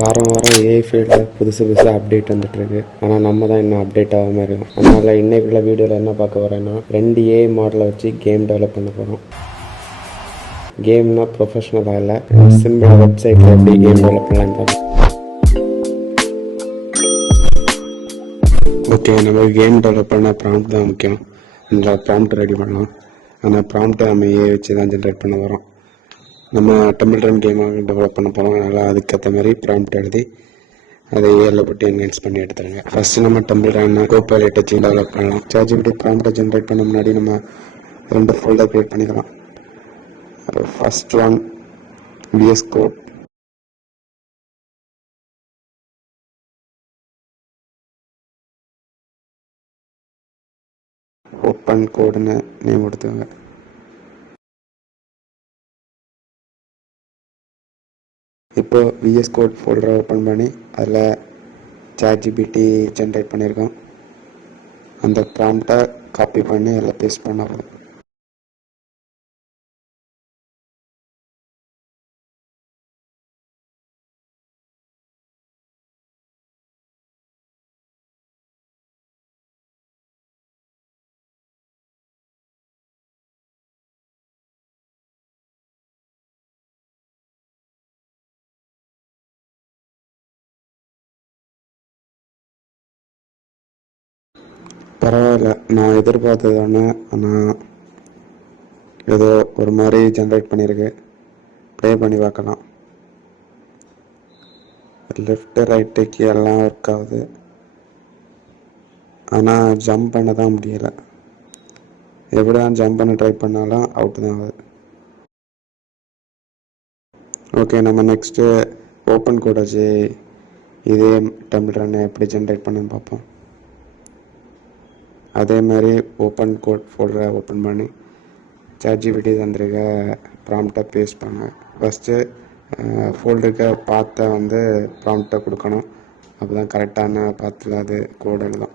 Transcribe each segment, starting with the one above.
வாரம் வாரம் ஏஐ ஃபீல்டில் புதுசாக அப்டேட் வந்துட்டுருக்கு. ஆனால் நம்ம தான் இன்னும் அப்டேட் ஆகாமல் இருக்கோம். அதனால் இன்றைக்குள்ள வீடியோவில் என்ன பார்க்க வரேன்னா 2 ஏஐ மாடலை வச்சு கேம் டெவலப் பண்ண போகிறோம். கேம்னா ப்ரொஃபஷ்னலாக இல்லை, சிம்பிளாக வெப்சைட்டில் எப்படி கேம் டெவலப் பண்ணலான்னு பார்க்கலாம். ஓகே, நம்ம கேம் டெவலப் பண்ண ப்ராம்ப்ட் தான் முக்கியம். இந்த ப்ராம்ப்ட் ரெடி பண்ணலாம். ஆனால் ப்ராம்ப்ட்டை நம்ம ஏஐ வச்சு தான் ஜென்ரேட் பண்ண வரோம். நம்ம டெம்பிள் ரன் கேமாக டெவலப் பண்ண போகிறோம். அதனால் அதுக்கேற்ற மாதிரி ப்ராம்ப்ட் எழுதி அதை ஏரில் போட்டு என்ஹான்ஸ் பண்ணி எடுத்துருங்க. ஃபஸ்ட்டு நம்ம டெம்பிள் ரன் கோபைலட் வச்சு டெவலப் பண்ணலாம். சார்ஜிபிடி ப்ராம்ப்டை ஜென்ரேட் பண்ண முன்னாடி நம்ம 2 ஃபோல்டர் க்ரியேட் பண்ணிக்கலாம். First one VS Code, open கோடுன்னு நேம் கொடுத்துங்க. இப்போ VS Code ஃபோல்டரை ஓப்பன் பண்ணி அதில் சார்ஜிபிடி ஜென்ரேட் பண்ணியிருக்கோம். அந்த ப்ராம்ப்டை காப்பி பண்ணி அதில் பேஸ்ட் பண்ண போதும். பரவாயில்ல, நான் எதிர்பார்த்தது ஒன்று, ஆனால் ஏதோ ஒரு மாதிரி ஜென்ரேட் பண்ணியிருக்கு. ப்ளே பண்ணி பார்க்கலாம். லெஃப்ட்டு ரைட்டு கீழெல்லாம் ஒர்க் ஆகுது, ஆனால் ஜம்ப் பண்ண தான் முடியலை. எப்படி தான் ஜம்ப் பண்ண ட்ரை பண்ணாலும் அவுட் தான் ஆகுது. ஓகே, நம்ம நெக்ஸ்ட்டு ஓப்பன் கோட் வச்சு இதே டெம்பிள் ரன் எப்படி ஜென்ரேட் பண்ணுன்னு பார்ப்போம். அதே மாதிரி ஓப்பன் கோட் ஃபோல்டரை ஓப்பன் பண்ணி சார்ஜிபிடி தந்திருக்க ப்ராம்ப்டை பேஸ்ட் பண்ணேன். ஃபஸ்ட்டு ஃபோல்டருக்கு பாத்தை ப்ராம்ப்டை கொடுக்கணும். அப்போ தான் கரெக்டான பாத்தில் அது கோட் எழுதும்.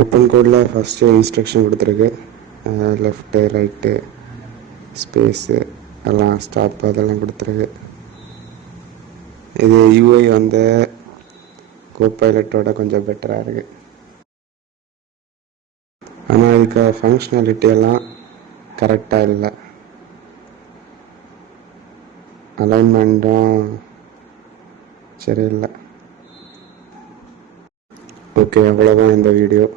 ஓப்பன் கோடில் ஃபஸ்ட்டு இன்ஸ்ட்ரக்ஷன் கொடுத்துருக்கு. லெஃப்ட்டு ரைட்டு ஸ்பேஸு எல்லாம் ஸ்டாப் அதெல்லாம் கொடுத்துருக்கு. இது UI கோபைலட்டோட கொஞ்சம் பெட்டராக இருக்குது. ஆனால் இதுக்கு ஃபங்க்ஷனாலிட்டி எல்லாம் கரெக்டாக இல்லை. அலைன்மெண்ட்டும் சரியில்லை. ஓகே, அவ்வளோதான் இந்த வீடியோ.